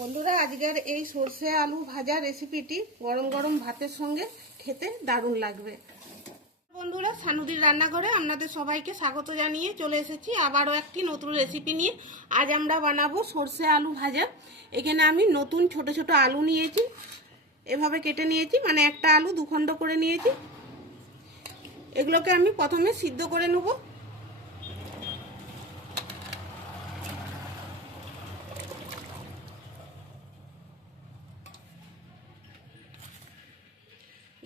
বন্ধুরা, আজকের এই সর্ষে আলু ভাজা রেসিপিটি গরম গরম ভাতের সঙ্গে খেতে দারুণ লাগবে। বন্ধুরা, সানুদির রান্নাঘরে আপনাদের সবাইকে স্বাগত জানিয়ে চলে এসেছি আবারও একটি নতুন রেসিপি নিয়ে। আজ আমরা বানাবো সর্ষে আলু ভাজা। এখানে আমি নতুন ছোট ছোট আলু নিয়েছি, এভাবে কেটে নিয়েছি মানে একটা আলু দুখণ্ড করে নিয়েছি। এগুলোকে আমি প্রথমে সিদ্ধ করে নেব।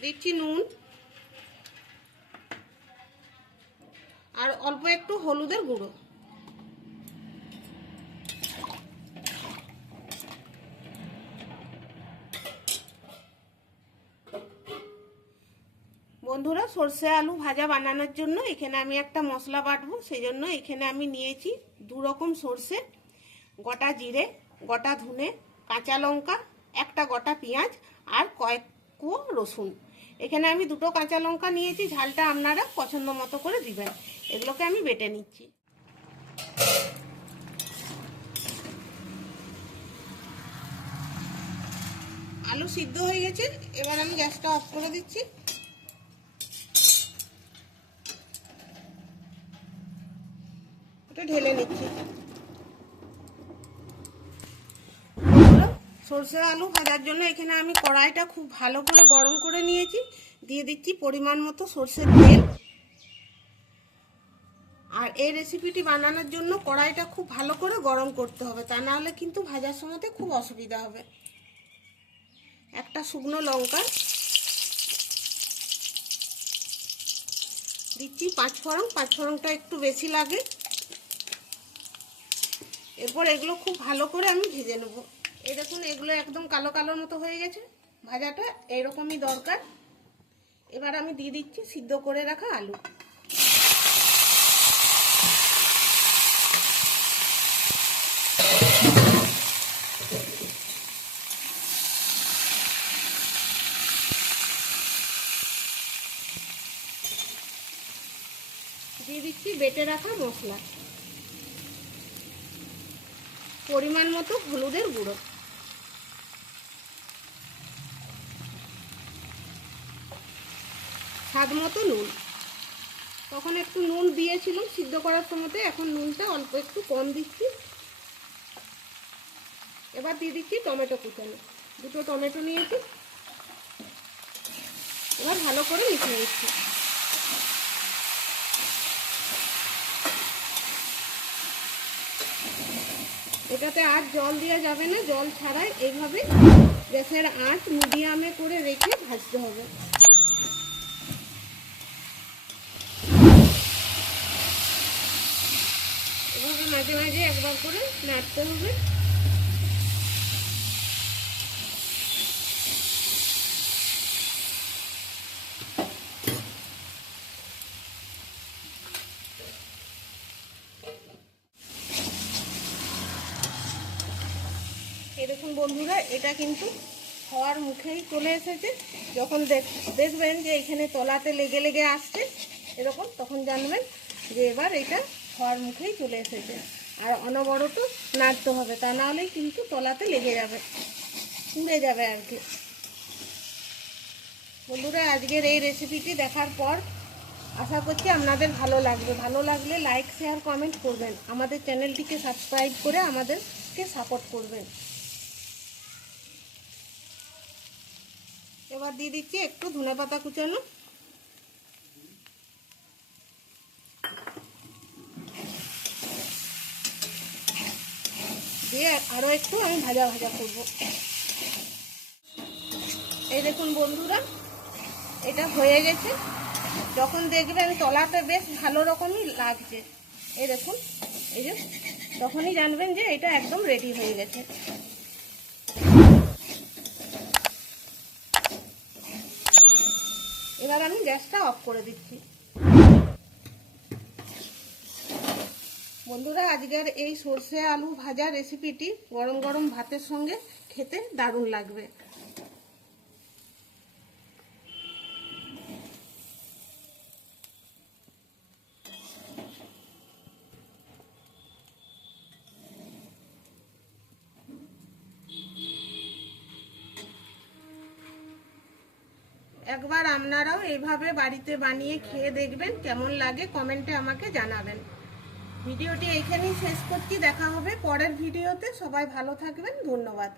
দিচ্ছি নুন। আর অল্প একটু হলুদের গুঁড়ো। বন্ধুরা, সর্ষে আলু ভাজা বানানোর জন্য এখানে আমি একটা মশলা বাটবো সেই জন্য এখানে আমি নিয়েছি দু রকম সর্ষে, গোটা জিরে, গোটা ধুনে, কাঁচা লঙ্কা, একটা গোটা পেঁয়াজ আর কয়েক কুয়ো রসুন। এখানে আমি দুটো কাঁচা লঙ্কা নিয়েছি, ঝালটা আপনারা পছন্দ মতো করে দিবেন। এগুলোকে আমি বেটে নিচ্ছি। আলু সিদ্ধ হয়ে গেছে, এবার আমি গ্যাসটা অফ করে দিচ্ছি। এটা ঢেলে নিচ্ছি। সর্ষে আলু ভাজার জন্য এখানে আমি কড়াইটা খুব ভালো করে গরম করে নিয়েছি। দিয়ে দিচ্ছি পরিমাণ মতো সর্ষের তেল। আর এই রেসিপিটি বানানোর জন্য কড়াইটা খুব ভালো করে গরম করতে হবে। তা না হলে কিন্তু ভাজার সময়তে খুব অসুবিধা হবে। একটা শুকনো লঙ্কা দিচ্ছি পাঁচ ফোড়ন। পাঁচ ফোড়নটা একটু বেশি লাগে। এরপর এগুলো খুব ভালো করে আমি ভেজে নেব। এই দেখুন, এগুলো একদম কালো কালোর মতো হয়ে গেছে। ভাজাটা এইরকমই দরকার। এবার আমি দিয়ে দিচ্ছি সিদ্ধ করে রাখা আলু। দিয়ে দিচ্ছি বেটে রাখা মশলা। পরিমাণ মতো হলুদের গুঁড়ো। স্বাদ মতো নুন। তখন একটু নুন দিয়েছিলাম সিদ্ধ করার সময়তে, এখন নুনটা অল্প একটু কম দিচ্ছি। এবার দিয়ে দিচ্ছি টমেটো কুচানো। দুটো টমেটো নিয়েছি। এবার ভালো করে মিশিয়ে দিচ্ছি এটাতে আর জল দেওয়া যাবে না, জল ছাড়াই এইভাবে গ্যাসের আঁচ মিডিয়ামে করে রেখে ভাজতে হবে এভাবে মাঝে মাঝে একবার করে নাড়তে হবে। দেখুন বন্ধুরা, এটা কিন্তু হওয়ার মুখেই চলে এসেছে। যখন দেখবেন যে এখানে তলাতে লেগে লেগে আসছে, এরকম, তখন জানবেন যে এবার এটা হওয়ার মুখেই চলে এসেছে। আর অনবরত নাড়তে হবে, তা না হলেই কিন্তু তলাতে লেগে যাবে, পুড়ে যাবে আর কি। বন্ধুরা, আজকের এই রেসিপিটি দেখার পর আশা করছি আপনাদের ভালো লাগবে। ভালো লাগলে লাইক শেয়ার কমেন্ট করবেন। আমাদের চ্যানেলটিকে সাবস্ক্রাইব করে আমাদেরকে সাপোর্ট করবেন। এবার দিয়ে দিচ্ছি একটু ধনে পাতা কুচানো। দিয়ে আরও একটু আমি ভাজা ভাজা করব। এই দেখুন বন্ধুরা, এটা হয়ে গেছে। যখন দেখবেন তলাতে বেশ ভালো রকমই লাগছে। এই দেখুন, এই যে তখনই জানবেন যে এটা একদম রেডি হয়ে গেছে। এবার আমি গ্যাসটা অফ করে দিচ্ছি। বন্ধুরা, আজকের এই সর্ষে আলু ভাজা রেসিপিটি গরম গরম ভাতের সঙ্গে খেতে দারুণ লাগবে। একবার আপনারাও এইভাবে বাড়িতে বানিয়ে খেয়ে দেখবেন, কেমন লাগে কমেন্টে আমাকে জানাবেন। ভিডিওটি এখানেই শেষ করছি। দেখা হবে পরের ভিডিওতে। সবাই ভালো থাকবেন। ধন্যবাদ।